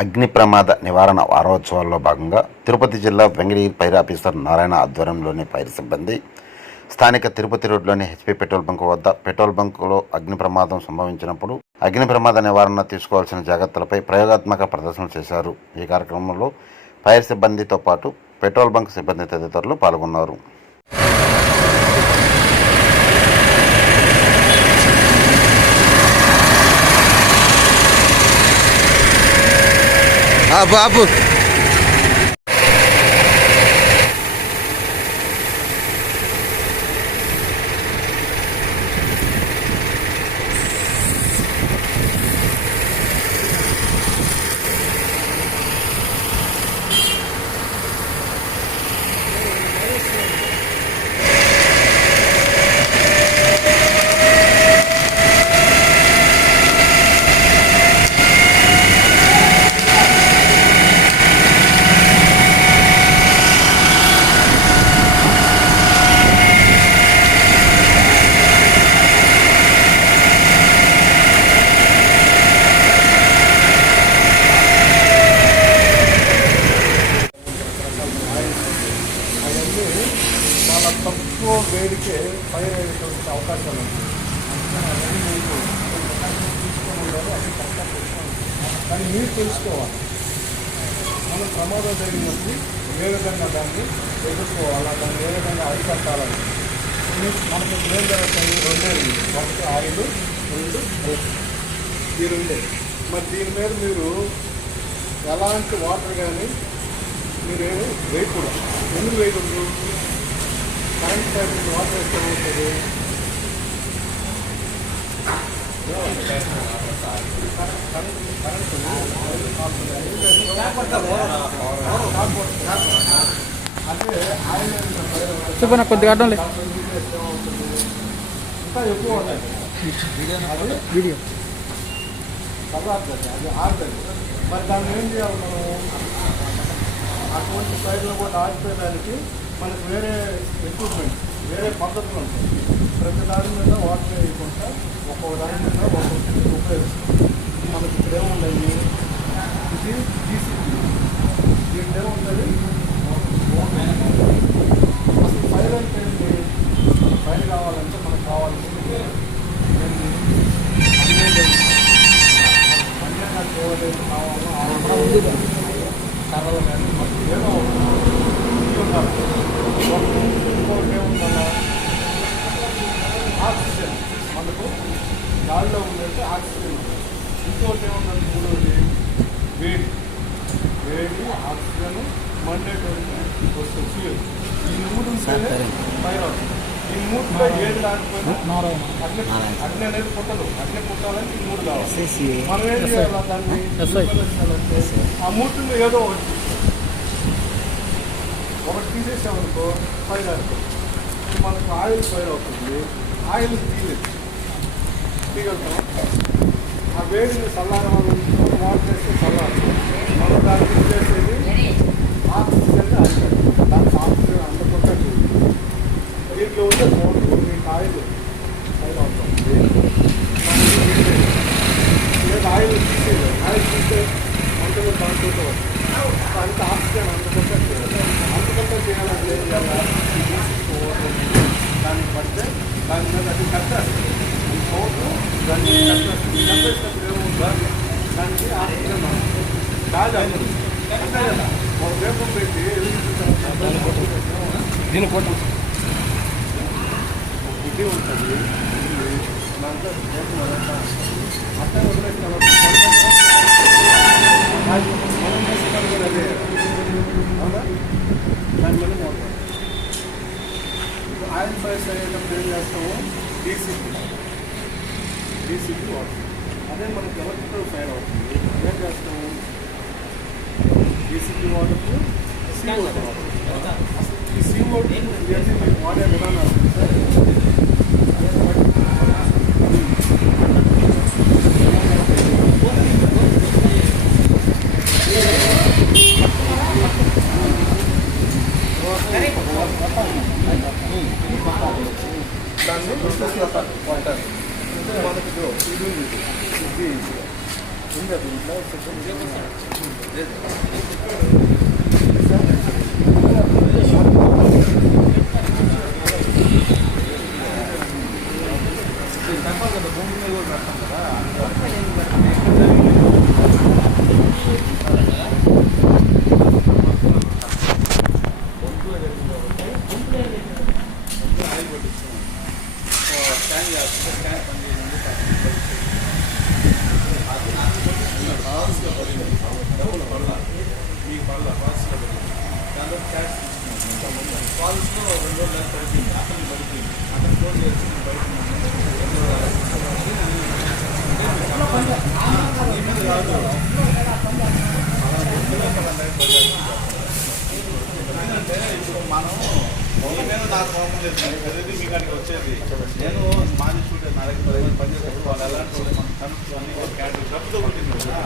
అగ్ని ప్రమాద నివారణ వారోత్సవాల్లో భాగంగా తిరుపతి జిల్లా వెంకటగిరి ఫైర్ ఆఫీసర్ నారాయణ ఆధ్వర్యంలోని ఫైర్ సిబ్బంది స్థానిక తిరుపతి రోడ్లోని హెచ్పీ పెట్రోల్ బంక్ వద్ద పెట్రోల్ బంకులో అగ్ని ప్రమాదం సంభవించినప్పుడు అగ్ని ప్రమాద నివారణ తీసుకోవాల్సిన జాగ్రత్తలపై ప్రయోగాత్మక ప్రదర్శన చేశారు. ఈ కార్యక్రమంలో ఫైర్ సిబ్బందితో పాటు పెట్రోల్ బంక్ సిబ్బంది తదితరులు పాల్గొన్నారు. బాబు చాలా తక్కువ వేడికే ఫైర్ అయ్యేటువంటి అవకాశాలు ఉన్నాయి. అందుకని అవన్నీ మీకు తీసుకొని ఉండాలి, అన్ని కరెక్ట్గా పెట్టుకోవాలి. కానీ మీరు తెలుసుకోవాలి, మనం ప్రమాదం జరిగినప్పుడు ఏ విధంగా దాన్ని ఎదుర్కోవాలా, దాన్ని ఏ విధంగా అరికట్టాలని. మనకు ఏం జరుగుతుంది, రెండే ఒకటి ఆయిల్, రెండు ఈ రెండే. మరి దీని మీద మీరు ఎలాంటి వాటర్ కానీ మీరు వేయకూడదు. ఎందుకు వేయకూడదు? కరెంట్ సైడ్ వాటర్ ఎక్కువ అవుతుంది. అంటే ఆయన కొద్దిగా ఇంకా ఎక్కువ ఉన్నాయి. వీడియో చల్లారుతుంది, అది ఆరుతుంది. మరి దాన్ని ఏం చేయాలి మనం? అటువంటి సైడ్లో కూడా ఆగిపోయడానికి మనకు వేరే ఎక్విప్మెంట్, వేరే పద్ధతులు ఉంటాయి. ప్రతి దాని మీద వాటర్ వేయకుండా ఒక్కొక్క దాని మీద ఒక్కొక్కటి ఉపయోగిస్తాం. మనకి ఇక్కడ ఏముండయి, ఇది జీసీపీ, దీంట్లో ఏముంటుంది అసలు ఫైర్ అంటే ఏంటి? ఫైర్ కావాలంటే మనకు కావాల్సింది అన్నీ ఏవైతే కావాలో కర్రలు కానీ మనకి ఏదో ఉండాలి. ఇంకోటి ఏముండాలా? ఆక్సిజన్. మనకు గాలిలో ఉందంటే ఆక్సిజన్. ఇంకోటి ఏముందంటే మూడోది వేడి. వేడి, ఆక్సిజన్, మండేటువంటి వస్తుంది ఫ్యూయల్. ఈ మూడు ఉంటేనే ఫైర్ అవుతుంది. ఈ మూడులో ఏది దాటిపోయినా అగ్ని అనేది పుట్టదు. అగ్ని పుట్టాలని ఈ మూడు కావాలి. మనం ఏం చేయాలి? దాన్ని అంటే ఆ మూడులో ఏదో ఒకటి తీసేసామనుకో ఫైర్ అవుతుంది. మనకు ఆయిల్ ఫైర్ అవుతుంది. ఆయిల్ తీయగలుగుతాం. ఆ వేడిని చల్లారని వాటర్ వేస్తే చల్లారు. మనం దాన్ని తీసేసేది ఆక్సిజన్ అరికట్టు. దానికి ఆక్సిజన్ అందకుండా దీంట్లో ఉంటే మోటార్ మీకు ఆయిల్ ఫైర్ అవుతుంది. లేదా ఆయిల్ తీసేది, ఆయిల్ తీస్తే అంతలో దాంట్లో అంత ఆక్సిజన్ అందుకుంటే అందుకంటే చేయాలంటే ఏం చేయాలి? దానికి పడితే దాని మీద అది కట్టాలి. ఈ మోటార్ దాన్ని కట్టేసినప్పుడు ఏముందా దానికి ఆక్సిజన్ గాలి అవ్వదు. అంతే కదా, ఒక వేపం పెట్టి దీని కొట్టు ఇది ఉంటుంది. దాంట్లో అట్లా వదిలేసిన అవునా? దాని మీద మోటార్ ఆయిల్ ఫైర్స్ అయ్యేటప్పుడు ఏం చేస్తాము? DCP water. అదే మనకి ఎలక్ట్రికల్ ఫైర్ అవుతుంది. ఏం చేస్తాము? డీసీపీ వాటర్కు CO2 వాటర్. అసలు ఈ CO2 ఇవన్నీ వాడే విధానాలు దాన్ని వాటర్ మనకి ఇది ఉంది. నాకు కోపం లేదు ప్రతిదీ మీ కాడికి వచ్చేది నేను మాది షూట్ నా దగ్గర 10 మంది పనిచేసేప్పుడు వాళ్ళు ఎలాంటి వాళ్ళు మనం కనుక్కొని క్యారెక్టర్ డబ్బుతో కొట్టింది కదా